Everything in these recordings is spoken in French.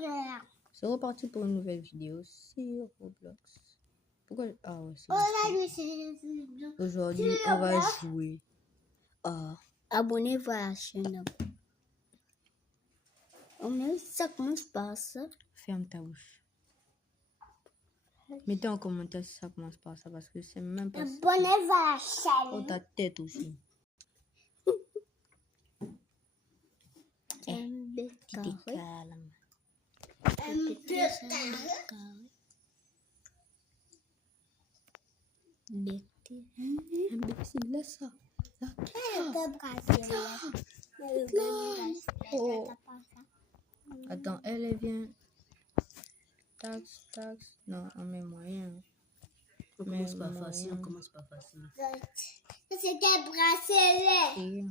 frère. C'est reparti pour une nouvelle vidéo sur Roblox. Pourquoi? Ah ouais, c'est aujourd'hui, on va jouer à... Abonnez-vous à la chaîne. Ça commence par ça. Ferme ta bouche. Mettez en commentaire si ça commence par ça, parce que c'est même pas... Abonnez-vous à la chaîne. Oh, ta tête aussi. Tu te calmes. Imbécile, laisse ça. Oh. Attends, elle vient. Tax. Non, on met moyen. On commence pas facile, C'était bracelet. Et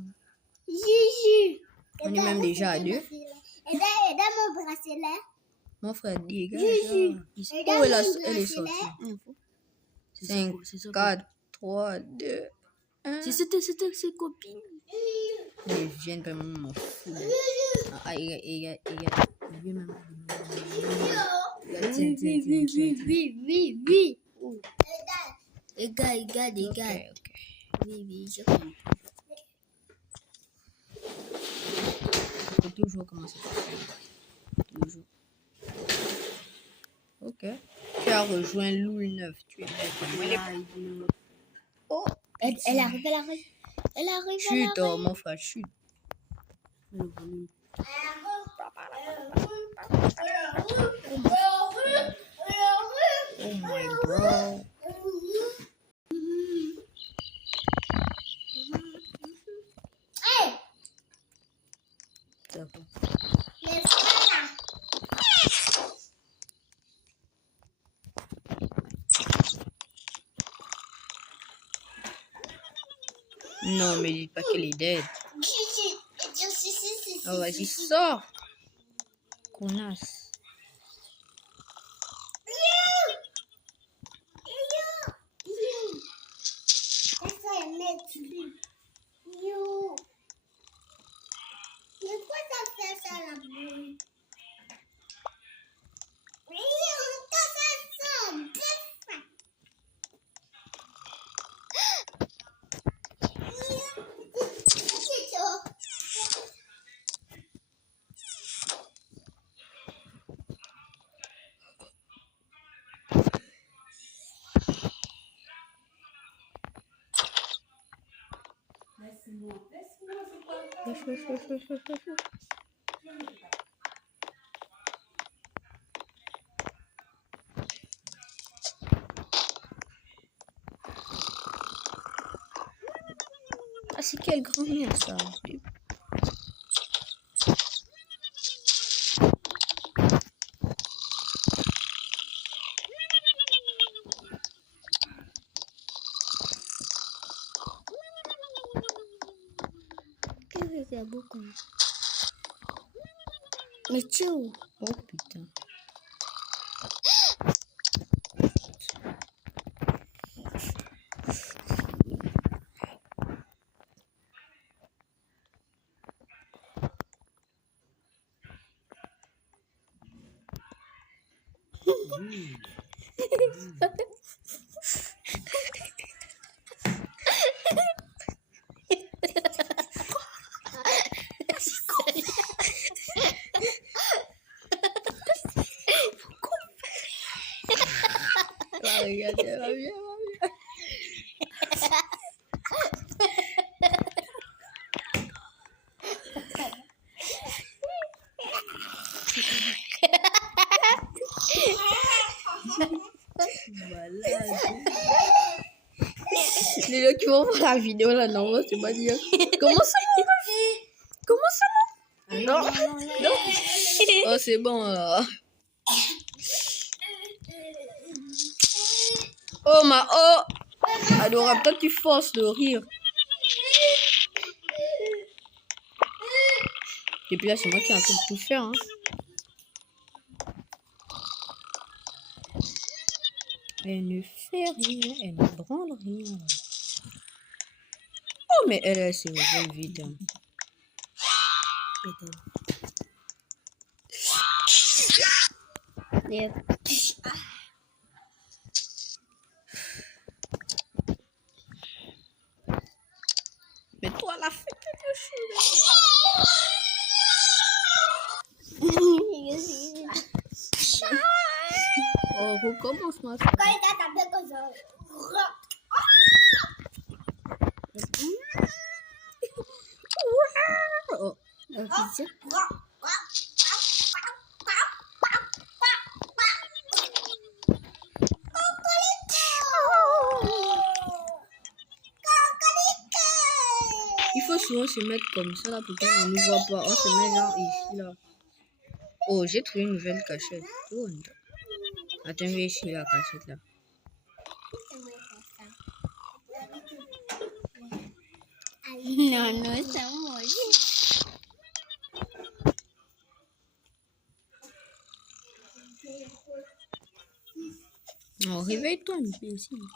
Juju. on est même déjà à 2. Et dans mon bracelet. Mon frère, dégage. Juju. Oh, elle est sortie. 5, c'est 4, 3, 2, 1. C'était ses copines. Ils viennent vraiment m'en foutre. Ah, il vient même. Oui. Égal. Ok. Oui, je comprends. Il faut toujours commencer par ça. Toujours. Ok. Tu as rejoint Loul 9. Tu es bête. Oh. Elle arrive. Chute, oh, mon frère, chute. Oh my bro. Non, mais dites pas qu'elle est dead. Oh, vas-y, sors. Connasse. Ah, c'est quelle grand-mère ça? C'est beaucoup. Mais tu es où? Oh putain. Regarde, elle va bien. Les gens qui vont voir la vidéo là, non, c'est pas dire. Comment ça non. Oh, c'est bon alors. Oh, adorable, toi tu forces de rire. Et puis là, c'est moi qui ai en train de tout faire. Hein. Elle ne fait rien, elle ne branle rien. Oh, mais elle s'est revolée vite. Hein. Et- Mais toi, la fête quelque chose. Oh, recommence-moi ça. Quand il t'a tapé comme ça. Oh. Pizza. Il faut souvent se mettre comme ça là pour qu'on ne nous voit pas. On se met genre ici là. Oh, j'ai trouvé une nouvelle cachette. Oh, non. Attends, je vais essayer la cachette là. Non, non, ça mange. Oh, réveille-toi, imbécile.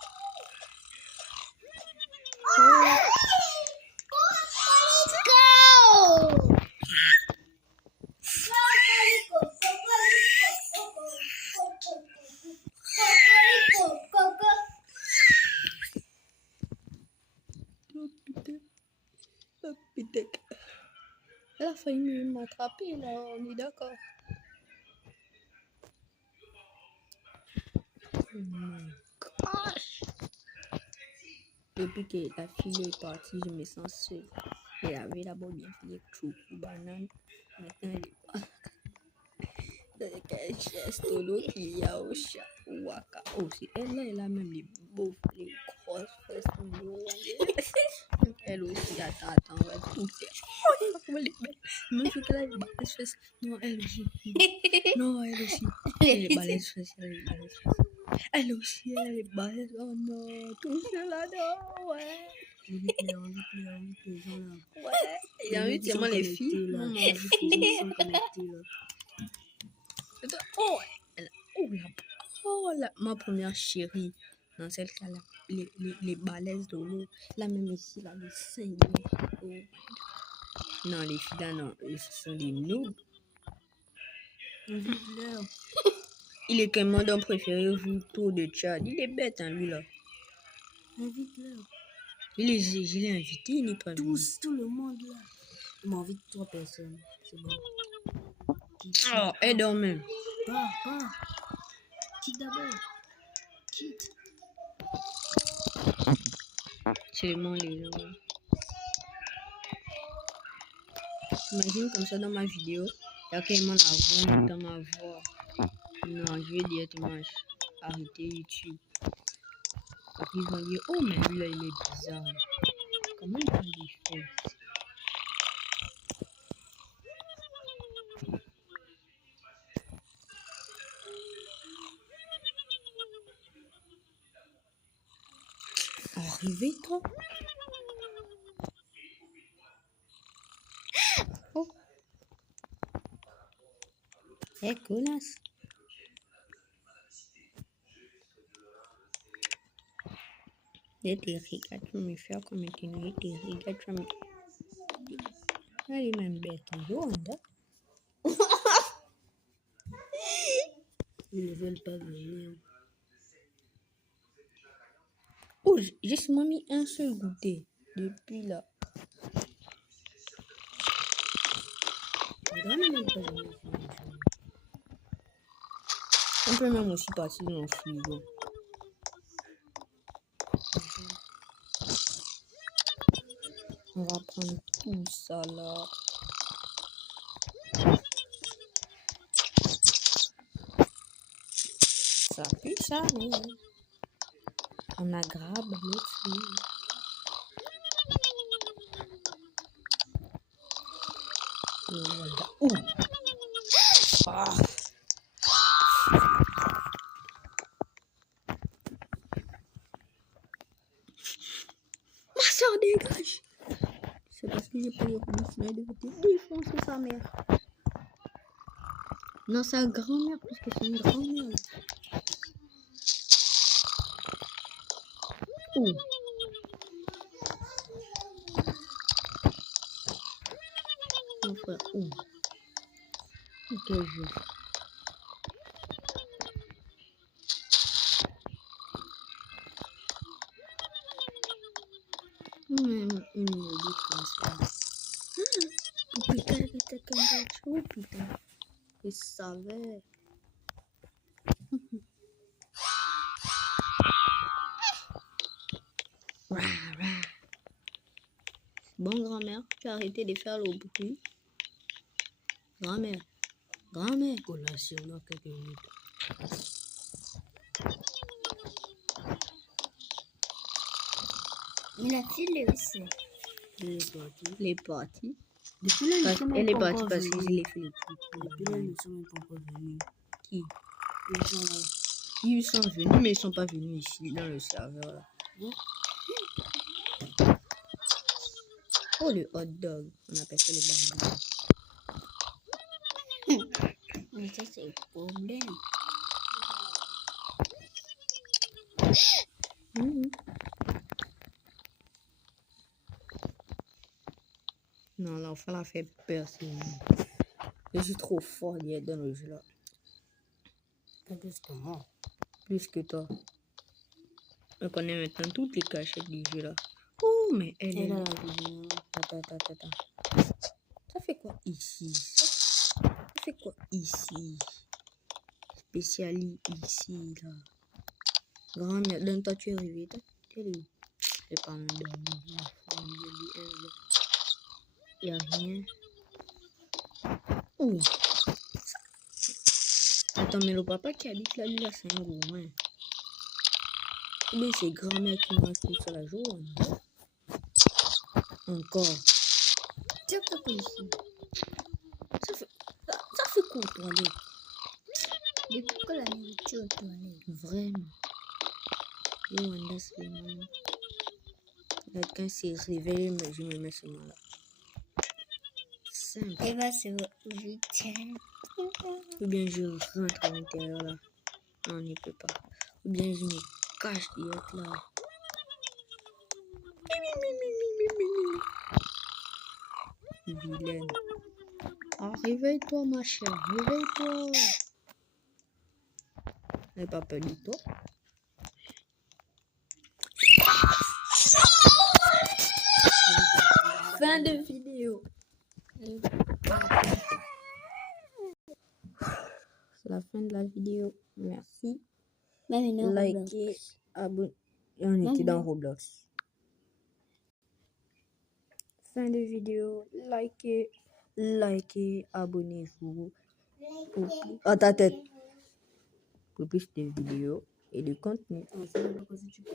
Go! Oh putain. Oh putain. Elle a failli m'attraper là, on est d'accord. Oh my gosh. Depuis que la fille est partie, je me sens seule. Elle avait d'abord bien fait choucou, banane. Maintenant, elle est pas. Dans quel geste l'autre il y a au chat, au waka. Oh, c'est elle là, elle a même les beaux, les grosses fesses. Elle aussi, attends, on va tout faire. Oh, elle va comment elle est belle. Même si elle a les balèzes fesses. Non, elle aussi. Non, elle aussi. Elle a les balèzes fesses, elle a les balèzes fesses. Elle aussi, elle a les balèzes. Oh non, tout cela, non, ouais. Invite les gens là. Ouais. Il y a eu tellement les filles. Là. Non, non. Les gens sont connectés là. Oh, elle, ma première chérie, dans celle qui a les balaises de l'eau. Là, même ici, là, les seins. Oh. Non, les filles là, non, ce sont des noobs. Invite-leur. Il est quel mon préféré, vous, tour de Tchad. Il est bête, hein, lui, là. Invite-leur. Je l'ai invité, il n'est pas venu. Tout le monde là. On m'invite 3 personnes. C'est bon. Oh, elle dort même. Pas. Quitte d'abord. Quitte. Seulement les gens. Imagine comme ça dans ma vidéo, il y a carrément la voix dans ma voix. Non, je vais directement arrêter YouTube. Parce qu'ils vont dire, oh, mais lui là, il est bizarre. Comment il parle des fesses? Oh, réveille-toi. Oh. Eh, connasse. Et tu regardes, tu me fais comme tu me regardes, tu me... Elle est même bête, hein, Rwanda. Ils ne veulent pas venir. Oh, j'ai seulement mis un seul goûter depuis là. On doit même pas venir. On peut même aussi partir dans le frigo. On va prendre tout ça là. Ça pue ça, mais on aggrave l'autre fille. Et voilà. Ouh. Ah. Ma soeur dégage. C'est parce que j'ai pas eu le sinon elle devait te défoncer sa mère. Non, sa grand-mère, parce que c'est une grand-mère. Oh. Mon frère, oh. Quel jeu. Oh putain, je savais. Bon, grand-mère, tu as arrêté de faire le bruit. Grand-mère, grand-mère. Collation dans quelques minutes. Il a filé aussi. Il est parti. Elle est partie. Depuis là, ils sont Elle même est pas partie encore parce que je venus. l'ai fait le truc. Depuis là, ils sont même pas encore venus. Qui? Ils sont là. Ils sont venus, mais ils sont pas venus ici, dans le serveur. Là. Oh, le hot dog. On appelle ça le bambou. Mais ça, c'est le problème. Non, l'enfant l'a fait peur. Je suis trop fort dans le jeu là. Pas plus que moi. Plus que toi. On connaît maintenant toutes les cachettes du jeu là. Oh, mais elle est Et là, là. la vidéo. Attends. Ça fait quoi ici? Ça fait quoi ici? Spéciali ici là. Grand-mère, donne-toi, tu es arrivé. T'es où? C'est pas mon dernier. Il n'y a rien. Oh. Attends, mais le papa qui habite là, lui, là, c'est un gourmand. Mais c'est grand-mère qui mange tout ça la journée. Encore. Tu peux pas ici. Ça fait quoi, toilette? Depuis que la nourriture est toilette. Vraiment. Yo, Wanda, c'est maman. Là, quand c'est réveillé, je me mets seulement là. Simple. Et bah, c'est je tiens. Ou bien je rentre à l'intérieur là. Non, on n'y peut pas. Ou bien je me cache direct là. Vilaine. Ah, réveille-toi, ma chère. Réveille-toi. N'aie pas peur de toi. Fin de vidéo. C'est la fin de la vidéo. Merci. Likez, abonnez. On était dans Roblox. Fin de vidéo. Likez, abonnez-vous. À ta tête. Pour plus de vidéos et de contenu. On sait même pas si tu peux.